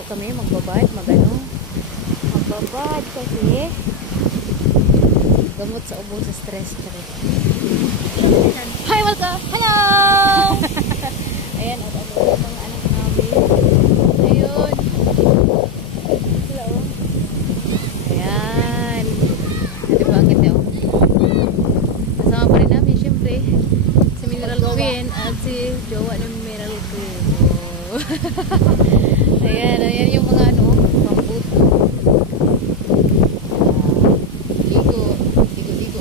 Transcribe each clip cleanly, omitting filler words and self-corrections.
Maliligo kami, magbabad, magbabad kasi gamot sa ubo sa stress. Hi, welcome! Hello! Ayan, at ano yung mga anak namin. Ayun. Hello. Ayan. Diba, ang ganda oh. Kasama pa rin namin, syempre. Si Mineral Queen at si jowa ng Mineral Queen. Oh. Ayan, ayan yung mga ano, pamputo. Ligo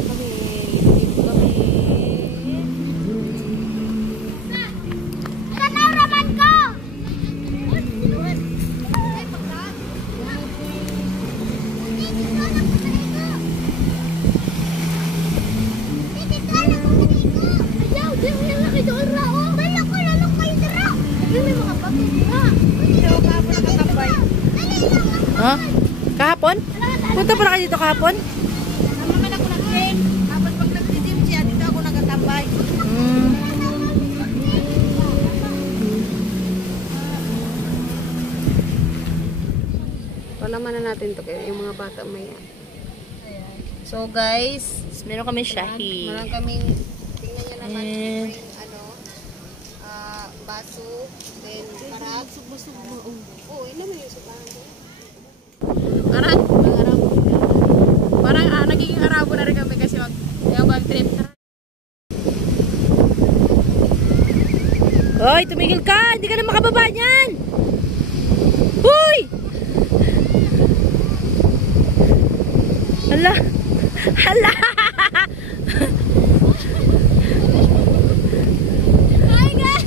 kami. Kanaraman ko! Ha? Kahapon? Punta pa na kayo dito kahapon? Naman ako nag-train. Tapos pag nag-gym siya, dito ako nagtatambay. Palaman na natin to kaya yung mga bata maya. So guys, meron kami shahi. Meron kaming, tingnan nyo naman yung baso, then karag. Oo, ina mo yung subahan ko. Karag? Parang nagiging Arabo na rin kami kasi mag-trip. Hoy, tumigil ka! Hindi ka na makababa niyan! Hoy! Hala! Hala! Hi guys!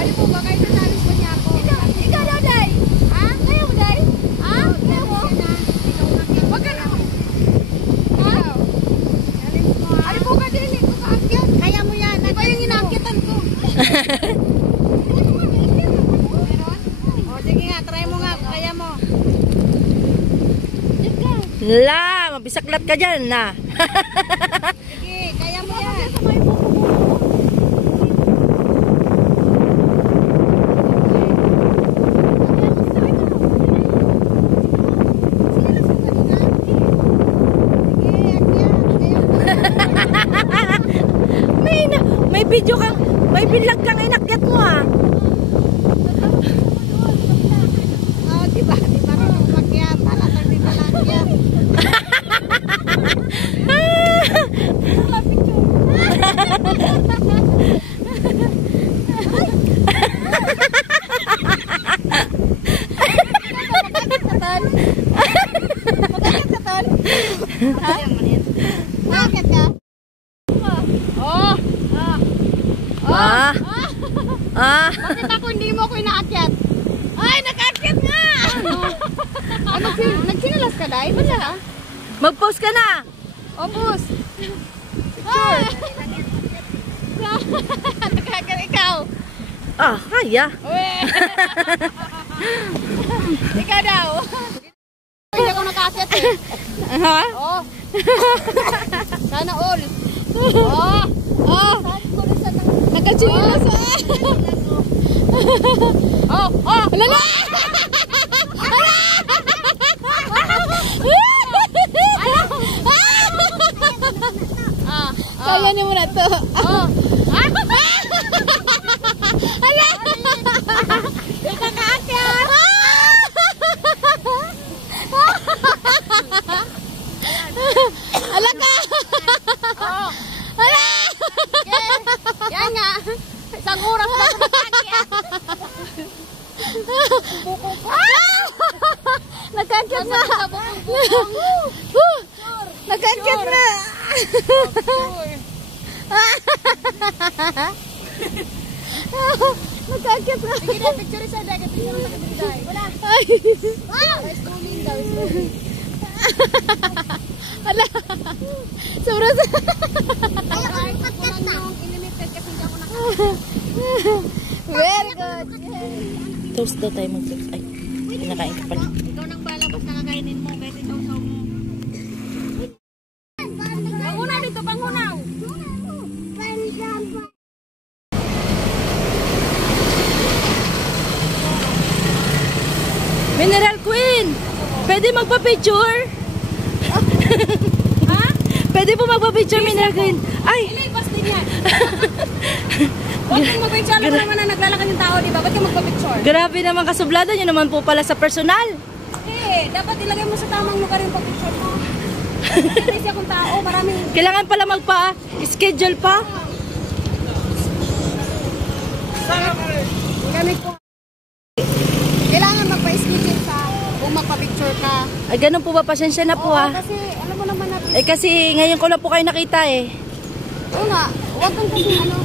Ano po ba kayo natalis mo niya ako? Ikaw daw, Day! Ha? Kayo mo, Day? Ha? Kayo mo? Wag ka na! Ha? Ano po ka din? Ito ka akyat. Kaya mo yan. Ito yung inaakyatan ko. O, sige nga. Try mo nga. Kaya mo. Hala! Mabisaklat ka dyan na! Sige, kaya mo yan. May video kang, may bilag kang inakyat mo ha. Oh, diba? Diba rin yung makyat? Talatang di ba nakyat? Magkakatan? Bakit ka? Bakit ako hindi mo ako inaakyat? Ay, nakaakyat nga! Ano? Nagsinalas ka, Day? Wala. Mag-post ka na! O, post! Picture! Nakaakyat ikaw! Ah, kaya! Uwe! Ikaw daw! Hindi ako nakaakyat eh! Ha? Oh! Sana all! Oh! Oh! Nagkachilas eh! Oh! Oh! Lala! Kaya niyo muna to. Oh! Hala! Nakakaakyat! Hala ka! Hala! Yan nga! Isang oras na ako nakaakyat! Nagkaakyat na! Nagkaakyat na! Nagkaakyat na! Sige na, picture isa dahil picture sa kabigay. Wala! Schooling daw, schooling. Hala! Sobrang sa... Kaya ako yung inimiped kasi hindi ako nakakita. Very good! Toast daw tayo mag-toast. Ay, kinakain ka pala. Ikaw nang balabas na kakainin mo kahit isaw-saw mo. Pangunaw dito, pangunaw! Mineral Queen! Pwede magpa-picture? Ha? Pwede po magpa-picture, Mineral Queen? Ay! Ilibas din yan. Huwag kang mag-picture. Alam mo naman na naglalakad yung tao, di ba? Ba't ka magpa-picture? Grabe naman kasublado nyo naman po pala sa personal. Eh, dapat ilagay mo sa tamang lugar yung pag-picture mo. Kasi akong tao, maraming... Kailangan pala magpa-schedule pa. Gamit ko. Kailangan magpa-schedule ka kung magpa-picture ka. Ay, ganun po ba? Pasensya na po Oo, ah. kasi alam mo naman na... Eh kasi ngayon ko lang po kayo nakita eh. Oo nga, huwag kang kasi ano...